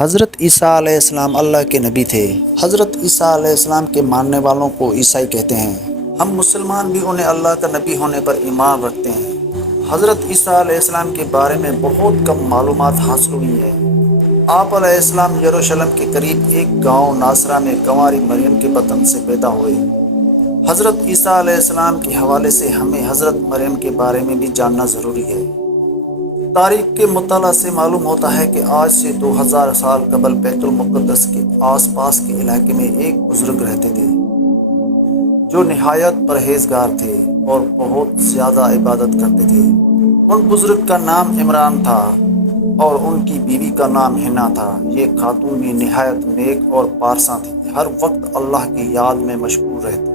حضرت عیسیٰ علیہ السلام اللہ کے نبی تھے۔ حضرت عیسیٰ علیہ السلام کے ماننے والوں کو عیسائی کہتے ہیں۔ ہم مسلمان بھی انہیں اللہ کا نبی ہونے پر ایمان رکھتے ہیں۔ حضرت عیسیٰ علیہ السلام کے بارے میں بہت کم معلومات حاصل ہوئی ہیں۔ آپ علیہ السلام یروشلم کے قریب ایک گاؤں ناصرہ میں کنواری مریم کے بطن سے پیدا ہوئے۔ حضرت عیسیٰ علیہ السلام کے حوالے سے ہمیں حضرت مریم کے بارے میں بھی جاننا ضروری ہے۔ تاریخ کے مطالعہ سے معلوم ہوتا ہے کہ آج سے 2000 سال قبل بیت المقدس کے آس پاس کے علاقے میں ایک بزرگ رہتے تھے جو نہایت پرہیزگار تھے اور بہت زیادہ عبادت کرتے تھے۔ ان بزرگ کا نام عمران تھا اور ان کی بیوی کا نام حنا تھا۔ یہ خاتون بھی نہایت نیک اور پارساں تھی، ہر وقت اللہ کی یاد میں مشغول رہتی۔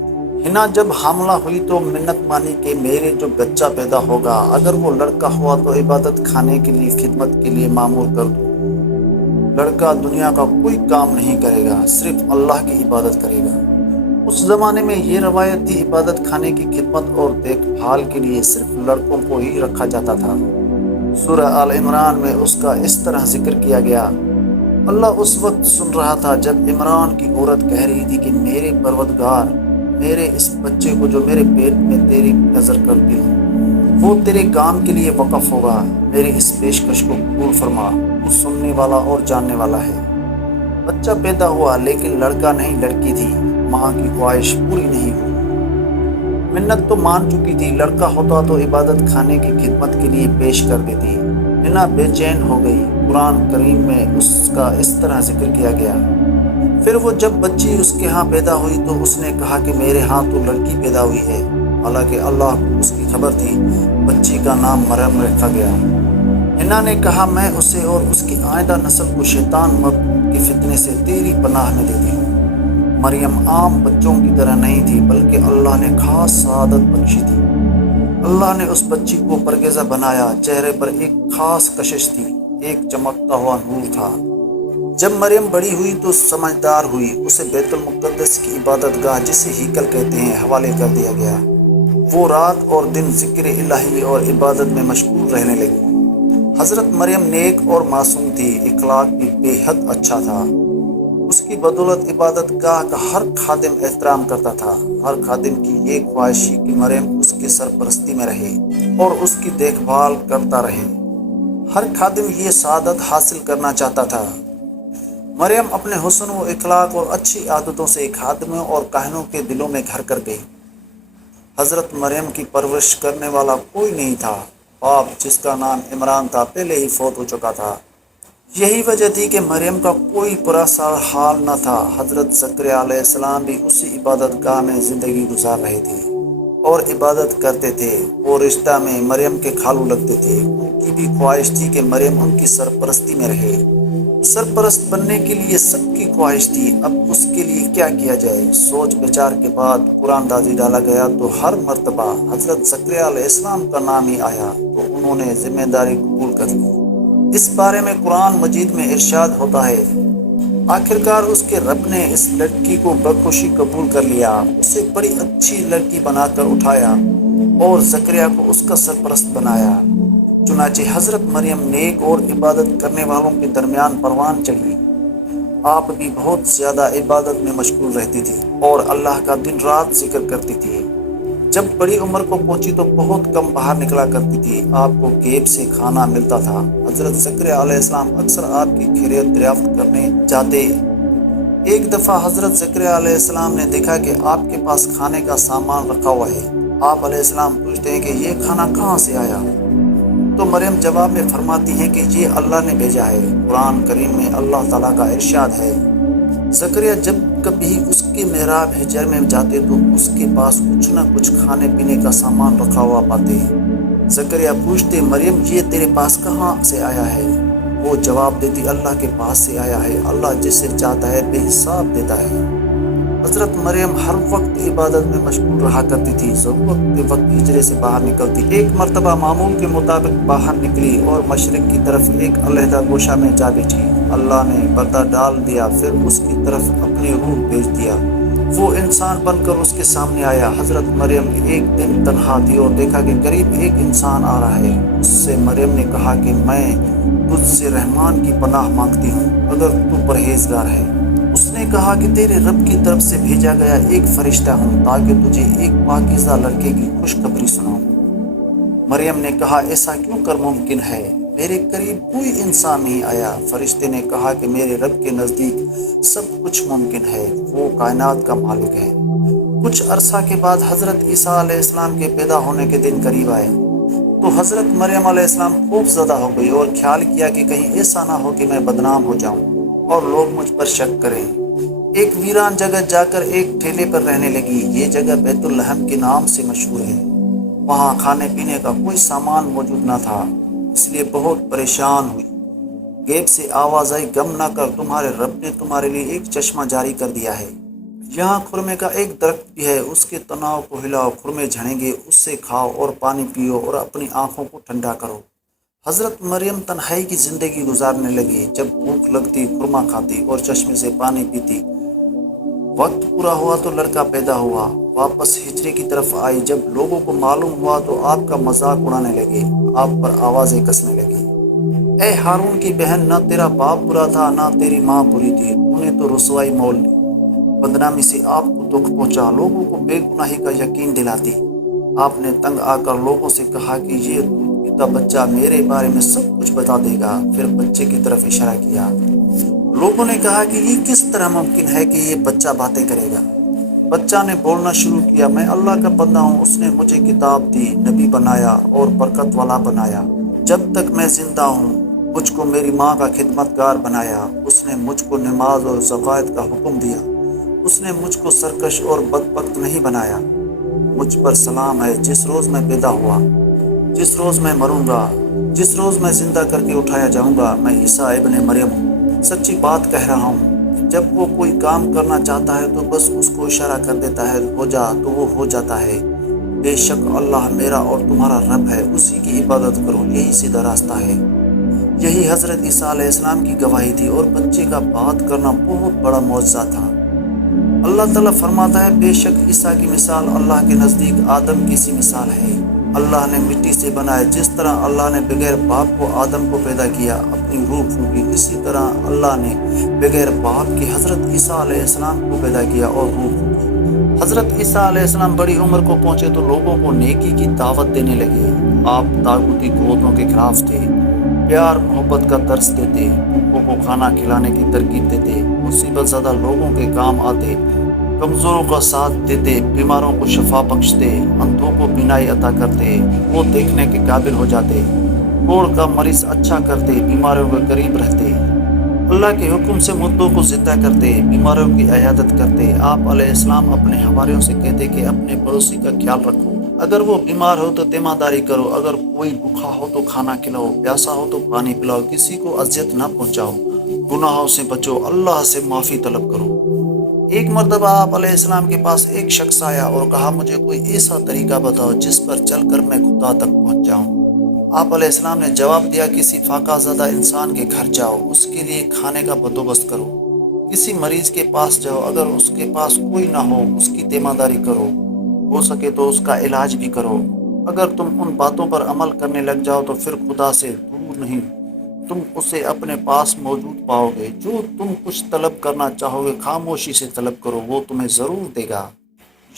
حنا جب حاملہ ہوئی تو منت مانی کہ میرے جو بچہ پیدا ہوگا اگر وہ لڑکا ہوا تو عبادت خانے کے لیے خدمت کے لیے معمور کر دوں۔ لڑکا دنیا کا کوئی کام نہیں کرے گا، صرف اللہ کی عبادت کرے گا۔ اس زمانے میں یہ روایت تھی، عبادت خانے کی خدمت اور دیکھ بھال کے لیے صرف لڑکوں کو ہی رکھا جاتا تھا۔ سورہ آل عمران میں اس کا اس طرح ذکر کیا گیا۔ اللہ اس وقت سن رہا تھا جب عمران کی عورت کہہ رہی تھی کہ میرے پروردگار، میرے اس بچے کو جو میرے پیٹ میں تیری نظر کرتی ہوں وہ تیرے کام کے لیے وقف ہوگا، میری اس پیشکش کو قبول فرما، تو سننے والا اور جاننے والا ہے۔ بچہ پیدا ہوا لیکن لڑکا نہیں لڑکی تھی، ماں کی خواہش پوری نہیں ہوئی۔ منت تو مان چکی تھی، لڑکا ہوتا تو عبادت خانے کی خدمت کے لیے پیش کر دیتی۔ حنا بے چین ہو گئی۔ قرآن کریم میں اس کا اس طرح ذکر کیا گیا۔ پھر وہ جب بچی اس کے ہاں پیدا ہوئی تو اس نے کہا کہ میرے ہاں تو لڑکی پیدا ہوئی ہے، حالانکہ اللہ کو اس کی خبر تھی۔ بچی کا نام مریم رکھا گیا۔ حنا نے کہا میں اسے اور اس کی آئندہ نسل کو شیطان مرد کے فتنے سے تیری پناہ میں دیتی ہوں۔ مریم عام بچوں کی طرح نہیں تھی بلکہ اللہ نے خاص سعادت بخشی تھی۔ اللہ نے اس بچی کو پرگیزہ بنایا، چہرے پر ایک خاص کشش تھی، ایک چمکتا ہوا نور تھا۔ جب مریم بڑی ہوئی تو سمجھدار ہوئی، اسے بیت المقدس کی عبادت گاہ جسے ہیکل کہتے ہیں حوالے کر دیا گیا۔ وہ رات اور دن ذکر الہی اور عبادت میں مشغول رہنے لگی۔ حضرت مریم نیک اور معصوم تھی، اخلاق بھی بے حد اچھا تھا۔ اس کی بدولت عبادت گاہ کا ہر خادم احترام کرتا تھا۔ ہر خادم کی یہ خواہش کہ مریم اس کے سرپرستی میں رہے اور اس کی دیکھ بھال کرتا رہے۔ ہر خادم یہ سعادت حاصل کرنا چاہتا تھا۔ مریم اپنے حسن و اخلاق اور اچھی عادتوں سے خادموں اور کاہنوں کے دلوں میں گھر کر گئی۔ حضرت مریم کی پرورش کرنے والا کوئی نہیں تھا۔ باپ جس کا نام عمران تھا پہلے ہی فوت ہو چکا تھا۔ یہی وجہ تھی کہ مریم کا کوئی پراسرار حال نہ تھا۔ حضرت زکریا علیہ السلام بھی اسی عبادت گاہ میں زندگی گزار رہے تھے اور عبادت کرتے تھے۔ وہ رشتہ میں مریم کے خالو لگتے تھے۔ ان کی بھی خواہش تھی کہ مریم ان کی سرپرستی میں رہے۔ سرپرست بننے کے لیے سب کی خواہش تھی، اب اس کے لیے کیا کیا جائے؟ سوچ بچار کے بعد قرآن دازی ڈالا گیا تو ہر مرتبہ حضرت زکریا علیہ السلام کا نام ہی آیا تو انہوں نے ذمہ داری قبول کر لی۔ اس بارے میں قرآن مجید میں ارشاد ہوتا ہے، آخرکار اس کے رب نے اس لڑکی کو بخوشی قبول کر لیا، اسے بڑی اچھی لڑکی بنا کر اٹھایا اور زکریا کو اس کا سرپرست بنایا۔ چنانچہ حضرت مریم نیک اور عبادت کرنے والوں کے درمیان پروان چڑھی۔ آپ بھی بہت زیادہ عبادت میں مشغول رہتی تھی اور اللہ کا دن رات ذکر کرتی تھی۔ جب بڑی عمر کو پہنچی تو بہت کم باہر نکلا کرتی تھی، آپ کو گیب سے کھانا ملتا تھا۔ حضرت زکریا علیہ السلام اکثر آپ کی خیریت دریافت کرنے جاتے۔ ایک دفعہ حضرت زکریا علیہ السلام نے دیکھا کہ آپ کے پاس کھانے کا سامان رکھا ہوا ہے۔ آپ علیہ السلام پوچھتے ہیں کہ یہ کھانا کہاں سے آیا؟ تو مریم جواب میں فرماتی ہیں کہ یہ اللہ نے بھیجا ہے۔ قرآن کریم میں اللہ تعالیٰ کا ارشاد ہے، زکریا جب کبھی اس کے محراب حجر میں جاتے تو اس کے پاس کچھ نہ کچھ کھانے پینے کا سامان رکھا ہوا پاتے۔ زکریا پوچھتے، مریم یہ تیرے پاس کہاں سے آیا ہے؟ وہ جواب دیتی، اللہ کے پاس سے آیا ہے، اللہ جسے چاہتا ہے بے حساب دیتا ہے۔ حضرت مریم ہر وقت عبادت میں مشغول رہا کرتی تھی، ضرورت کے وقت ہجرے سے باہر نکلتی۔ ایک مرتبہ معمول کے مطابق باہر نکلی اور مشرق کی طرف ایک علیحدہ گوشہ میں جا بیٹھی۔ اللہ نے پردہ ڈال دیا، پھر اس کی طرف اپنی روح بھیج دیا۔ وہ انسان بن کر اس کے سامنے آیا۔ حضرت مریم ایک دن تنہا تھی اور دیکھا کہ قریب ایک انسان آ رہا ہے۔ اس سے مریم نے کہا کہ میں تجھ سے رحمان کی پناہ مانگتی ہوں اگر تو پرہیزگار ہے۔ اس نے کہا کہ تیرے رب کی طرف سے بھیجا گیا ایک فرشتہ ہوں تاکہ تجھے ایک پاکیزہ لڑکے کی خوشخبری سناؤں۔ مریم نے کہا ایسا کیوں کر ممکن ہے؟ میرے قریب کوئی انسان نہیں آیا۔ فرشتے نے کہا کہ میرے رب کے نزدیک سب کچھ ممکن ہے، وہ کائنات کا مالک ہے۔ کچھ عرصہ کے بعد حضرت عیسیٰ علیہ السلام کے پیدا ہونے کے دن قریب آئے تو حضرت مریم علیہ السلام خوف زدہ ہو گئی اور خیال کیا کہ کہیں ایسا نہ ہو کہ میں بدنام ہو جاؤں اور لوگ مجھ پر شک کریں۔ ایک ویران جگہ جا کر ایک ٹھیلے پر رہنے لگی۔ یہ جگہ بیت الحم کے نام سے مشہور ہے۔ وہاں کھانے پینے کا کوئی سامان موجود نہ تھا، اس لیے بہت پریشان ہوئی۔ غیب سے آواز آئی، غم نہ کر، تمہارے رب نے تمہارے لیے ایک چشمہ جاری کر دیا ہے۔ یہاں خرمے کا ایک درخت بھی ہے، اس کے تناؤ کو ہلاؤ، خرمے جھڑیں گے، اس سے کھاؤ اور پانی پیو اور اپنی آنکھوں کو ٹھنڈا کرو۔ حضرت مریم تنہائی کی زندگی گزارنے لگی۔ جب بھوک لگتی خرما کھاتی اور چشمے سے پانی پیتی۔ وقت پورا ہوا تو لڑکا پیدا ہوا۔ واپس ہجرے کی طرف آئی۔ جب لوگوں کو معلوم ہوا تو آپ کا مذاق اڑانے لگے، آپ پر آوازیں کسنے لگی۔ اے ہارون کی بہن، نہ تیرا باپ برا تھا نہ تیری ماں بری تھی، تو نے تو رسوائی مول لی، بدنامی سے آپ کو دکھ پہنچا، لوگوں کو بے گناہی کا یقین دلاتی۔ آپ نے تنگ آ کر لوگوں سے کہا کہ یہ دودھ پیتا بچہ میرے بارے میں سب کچھ بتا دے گا۔ پھر بچے کی طرف اشارہ کیا۔ لوگوں نے کہا کہ یہ کس طرح ممکن ہے کہ یہ بچہ باتیں کرے گا؟ بچہ نے بولنا شروع کیا، میں اللہ کا بندہ ہوں، اس نے مجھے کتاب دی، نبی بنایا اور برکت والا بنایا۔ جب تک میں زندہ ہوں مجھ کو میری ماں کا خدمت گار بنایا۔ اس نے مجھ کو نماز اور زکوٰۃ کا حکم دیا۔ اس نے مجھ کو سرکش اور بدبخت نہیں بنایا۔ مجھ پر سلام ہے جس روز میں پیدا ہوا، جس روز میں مروں گا، جس روز میں زندہ کر کے اٹھایا جاؤں گا۔ میں عیسیٰ ابن مریم ہوں، سچی بات کہہ رہا ہوں۔ جب وہ کوئی کام کرنا چاہتا ہے تو بس اس کو اشارہ کر دیتا ہے، ہو جا تو وہ ہو جاتا ہے۔ بے شک اللہ میرا اور تمہارا رب ہے، اسی کی عبادت کرو، یہی سیدھا راستہ ہے۔ یہی حضرت عیسیٰ علیہ السلام کی گواہی تھی اور بچے کا بات کرنا بہت بڑا معجزہ تھا۔ اللہ تعالیٰ فرماتا ہے، بے شک عیسیٰ کی مثال اللہ کے نزدیک آدم کی سی مثال ہے۔ اللہ نے مٹی سے بنائے، جس طرح اللہ نے بغیر باپ کو آدم کو پیدا کیا، اپنی روح پھونکی، اسی طرح اللہ نے بغیر باپ کے حضرت عیسیٰ علیہ السلام کو پیدا کیا اور روح پھونکی۔ حضرت عیسیٰ علیہ السلام بڑی عمر کو پہنچے تو لوگوں کو نیکی کی دعوت دینے لگے۔ آپ طاغوتی قوتوں کے خلاف تھے، پیار محبت کا درس دیتے، بھوکوں کو کھانا کھلانے کی ترغیب دیتے، مصیبت زدہ لوگوں کے کام آتے، کمزوروں کا ساتھ دیتے، بیماروں کو شفا بخشتے، اندھوں کو بینائی عطا کرتے، وہ دیکھنے کے قابل ہو جاتے، کوڑ کا مریض اچھا کرتے، بیماروں کے قریب رہتے، اللہ کے حکم سے مردوں کو زندہ کرتے، بیماروں کی عیادت کرتے۔ آپ علیہ السلام اپنے حواریوں سے کہتے کہ اپنے پڑوسی کا خیال رکھو، اگر وہ بیمار ہو تو تیمارداری کرو، اگر کوئی بھوکا ہو تو کھانا کھلاؤ، پیاسا ہو تو پانی پلاؤ، کسی کو اذیت نہ پہنچاؤ، گناہوں سے بچو، اللہ سے معافی طلب کرو۔ ایک مرتبہ آپ علیہ السلام کے پاس ایک شخص آیا اور کہا، مجھے کوئی ایسا طریقہ بتاؤ جس پر چل کر میں خدا تک پہنچ جاؤں۔ آپ علیہ السلام نے جواب دیا، کسی فاقہ زدہ انسان کے گھر جاؤ، اس کے لیے کھانے کا بندوبست کرو، کسی مریض کے پاس جاؤ، اگر اس کے پاس کوئی نہ ہو اس کی تیمارداری کرو، ہو سکے تو اس کا علاج بھی کرو۔ اگر تم ان باتوں پر عمل کرنے لگ جاؤ تو پھر خدا سے دور نہیں، تم اسے اپنے پاس موجود پاؤ گے۔ جو تم کچھ طلب کرنا چاہو گے خاموشی سے طلب کرو، وہ تمہیں ضرور دے گا۔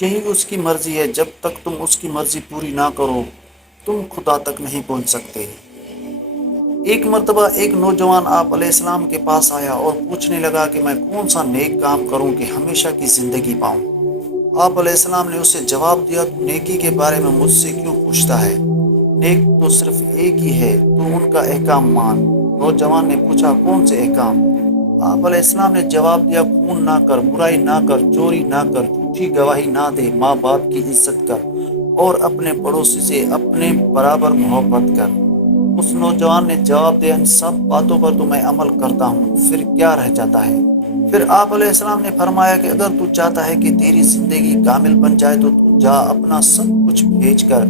یہی اس کی مرضی ہے، جب تک تم اس کی مرضی پوری نہ کرو تم خدا تک نہیں پہنچ سکتے۔ ایک مرتبہ ایک نوجوان آپ علیہ السلام کے پاس آیا اور پوچھنے لگا کہ میں کون سا نیک کام کروں کہ ہمیشہ کی زندگی پاؤں۔ آپ علیہ السلام نے اسے جواب دیا، تو نیکی کے بارے میں مجھ سے کیوں پوچھتا ہے؟ نیک تو صرف ایک ہی ہے، تو ان کا احکام مان۔ نوجوان نے پوچھا، کون سے احکام؟ آپ علیہ السلام نے جواب دیا، خون نہ کر، برائی نہ کر، چوری نہ کر، جھوٹی گواہی نہ دے، ماں باپ کی عزت کر اور اپنے پڑوسی سے اپنے برابر محبت کر۔ اس نوجوان نے جواب دیا، ان سب باتوں پر تو میں عمل کرتا ہوں، پھر کیا رہ جاتا ہے؟ پھر آپ علیہ السلام نے فرمایا کہ اگر تو چاہتا ہے کہ تیری زندگی کامل بن جائے تو جا اپنا سب کچھ بھیج کر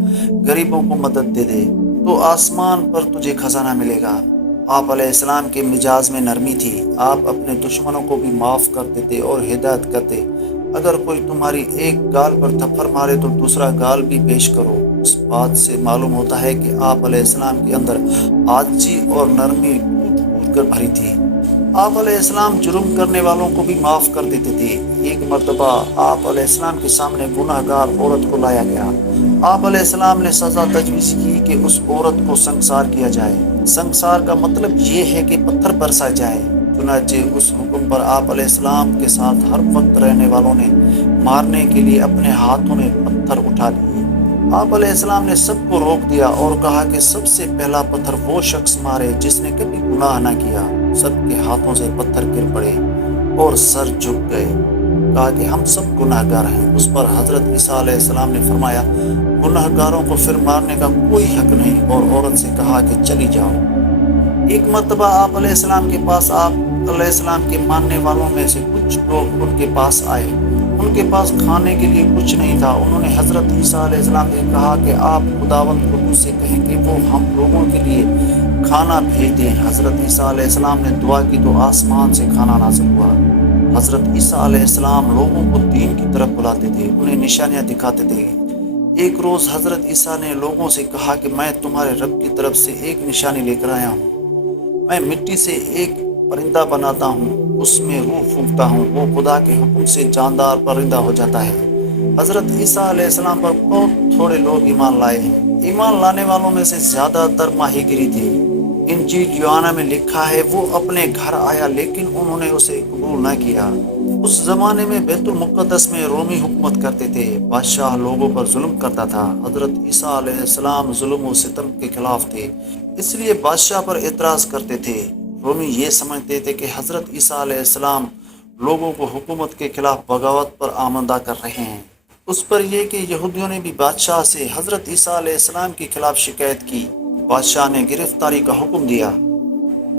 غریبوں کو مدد دے دے، تو آسمان پر تجھے خزانہ ملے گا۔ آپ علیہ السلام کے مزاج میں نرمی تھی، آپ اپنے دشمنوں کو بھی معاف کر دیتے اور ہدایت کرتے۔ اگر کوئی تمہاری ایک گال پر تھپڑ مارے تو دوسرا گال بھی پیش کرو۔ اس بات سے معلوم ہوتا ہے کہ آپ علیہ السلام کے اندر عاجزی اور نرمی کود کود کر بھری تھی۔ آپ علیہ السلام جرم کرنے والوں کو بھی معاف کر دیتے تھے۔ ایک مرتبہ آپ علیہ السلام کے سامنے گناہ گار عورت کو لایا گیا۔ آپ علیہ السلام نے سزا تجویز کی کہ اس عورت کو سنسار کیا جائے۔ سنسار کا مطلب یہ ہے کہ پتھر برسا جائے۔ چنانچہ اس حکم پر آپ علیہ السلام کے ساتھ ہر وقت رہنے والوں نے مارنے کے لیے اپنے ہاتھوں میں پتھر اٹھا لیے۔ آپ علیہ السلام نے سب کو روک دیا اور کہا کہ سب سے پہلا پتھر وہ شخص مارے جس نے کبھی گناہ نہ کیا۔ سب کے ہاتھوں سے پتھر گر پڑے اور سر جھک گئے۔ کہا کہ ہم سب گناہ گار ہیں۔ اس پر حضرت عیسیٰ علیہ السلام نے فرمایا، گناہ گاروں کو پھر مارنے کا کوئی حق نہیں، اور عورت سے کہا کہ چلی جاؤ۔ ایک مرتبہ آپ علیہ السلام کے پاس آپ علیہ السلام کے ماننے والوں میں سے کچھ لوگ ان کے پاس آئے۔ ان کے پاس کھانے کے لیے کچھ نہیں تھا۔ انہوں نے حضرت عیسیٰ علیہ السلام سے کہا کہ آپ خداوند قدوس سے کہیں کہ وہ ہم لوگوں کے لیے کھانا بھیج دیں۔ حضرت عیسیٰ علیہ السلام نے دعا کی تو آسمان سے کھانا نازل ہوا۔ حضرت عیسیٰ علیہ السلام لوگوں کو دین کی طرف بلاتے تھے، انہیں نشانیاں دکھاتے تھے۔ ایک روز حضرت عیسیٰ نے لوگوں سے کہا کہ میں تمہارے رب کی طرف سے ایک نشانی لے کر آیا ہوں۔ میں مٹی سے ایک پرندہ بناتا ہوں، اس میں روح پھونکتا ہوں، وہ خدا کے حکم سے جاندار پرندہ ہو جاتا ہے۔ حضرت عیسیٰ علیہ السلام پر بہت تھوڑے لوگ ایمان لائے ہیں۔ ایمان لانے والوں میں سے زیادہ تر ماہی گیری تھے۔ انجیل یوحنا میں لکھا ہے، وہ اپنے گھر آیا لیکن انہوں نے اسے قبول نہ کیا۔ اس زمانے میں بیت المقدس میں رومی حکومت کرتے تھے۔ بادشاہ لوگوں پر ظلم کرتا تھا۔ حضرت عیسیٰ علیہ السلام ظلم و ستم کے خلاف تھے، اس لیے بادشاہ پر اعتراض کرتے تھے۔ رومی یہ سمجھتے تھے کہ حضرت عیسیٰ علیہ السلام لوگوں کو حکومت کے خلاف بغاوت پر آمادہ کر رہے ہیں۔ اس پر یہ کہ یہودیوں نے بھی بادشاہ سے حضرت عیسیٰ علیہ السلام کے خلاف شکایت کی۔ بادشاہ نے گرفتاری کا حکم دیا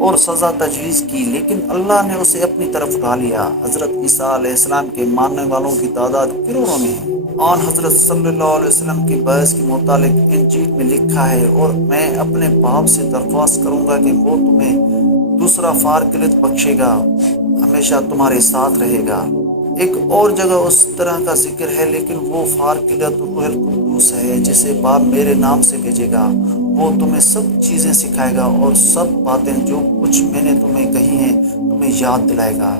اور سزا تجویز کی، لیکن اللہ نے اسے اپنی طرف اٹھا لیا۔ حضرت عیسیٰ علیہ السلام کے ماننے والوں کی تعداد کروڑوں میں ہے۔ آن حضرت صلی اللہ علیہ وسلم کی بعث کے متعلق انجیل میں لکھا ہے، اور میں اپنے باپ سے درخواست کروں گا کہ وہ تمہیں دوسرا فارکلت بخشے گا، ہمیشہ تمہارے ساتھ رہے گا۔ ایک اور جگہ اس طرح کا ذکر ہے، لیکن وہ فارکلت روح القدس ہے جسے باپ میرے نام سے بھیجے گا۔ وہ تمہیں سب چیزیں سکھائے گا اور سب باتیں جو کچھ میں نے تمہیں کہی ہیں تمہیں یاد دلائے گا۔